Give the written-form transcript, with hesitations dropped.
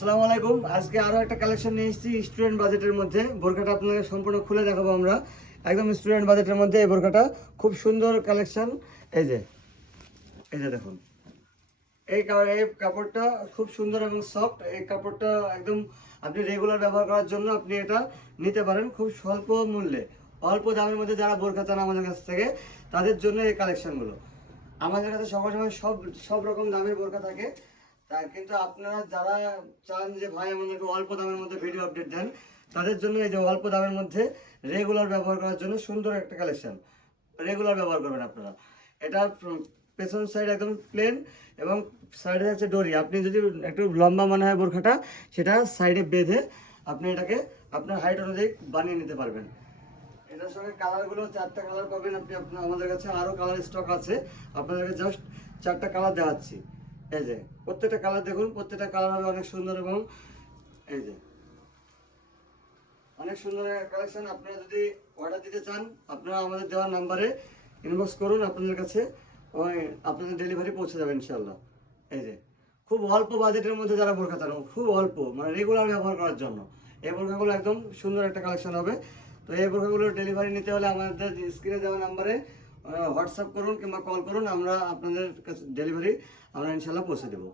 আসসালামু আলাইকুম। আজকে আরো একটা কালেকশন নিয়ে এসেছি স্টুডেন্ট বাজেটের মধ্যে। বোরকাটা আপনাকে সম্পূর্ণ খুলে দেখাবো আমরা, একদম স্টুডেন্ট বাজেটের মধ্যে। এই বোরকাটা খুব সুন্দর কালেকশন। এই যে এই যে দেখুন, এই কাপড়টা খুব সুন্দর এবং সফট। এই কাপড়টা একদম আপনি রেগুলার ব্যবহার করার জন্য আপনি এটা নিতে পারেন খুব স্বল্প মূল্যে, অল্প দামের মধ্যে। যারা বোরকা চান আমাদের কাছ থেকে, তাদের জন্য এই কালেকশনগুলো। আমাদের কাছে সবার সময় সব সব রকম দামের বোরকা থাকে। তা কিন্তু আপনারা যারা চান যে ভাই আমাদেরকে অল্প দামের মধ্যে ভিডিও আপডেট দেন, তাদের জন্য এই যে অল্প দামের মধ্যে রেগুলার ব্যবহার করার জন্য সুন্দর একটা কালেকশন। রেগুলার ব্যবহার করবেন আপনারা। এটা পেছন সাইড একদম প্লেন এবং সাইডে আছে ডরি। আপনি যদি একটু লম্বা মনে হয় বোরখাটা, সেটা সাইডে বেঁধে আপনি এটাকে আপনার হাইট অনুযায়ী বানিয়ে নিতে পারবেন। এটার সঙ্গে কালারগুলো 4টা কালার পাবেন আপনি। আপনার আমাদের কাছে আরও কালার স্টক আছে, আপনাদেরকে জাস্ট 4টা কালার দেখাচ্ছি। এই যে প্রত্যেকটা কালার দেখুন, প্রত্যেকটা কালার হবে অনেক সুন্দর এবং এই যে অনেক সুন্দর কালেকশন। আপনারা যদি অর্ডার দিতে চান, আপনারা আমাদের দেওয়া নাম্বারে ইনবক্স করুন, আপনাদের কাছে আপনাদের ডেলিভারি পৌঁছে যাবে ইনশাল্লাহ। এই যে খুব অল্প বাজেটের মধ্যে যারা বোরকা চান, খুব অল্প মানে রেগুলার ব্যবহার করার জন্য, এই বোরকাগুলো একদম সুন্দর একটা কালেকশন হবে। তো এই বোরকাগুলোর ডেলিভারি নিতে হলে আমাদের স্ক্রিনে দেওয়া নাম্বারে হোয়াটসঅ্যাপ করুন কিংবা কল করুন, আমরা আপনাদের কাছে ডেলিভারি আমরা ইনশাল্লাহ পৌঁছে দেবো।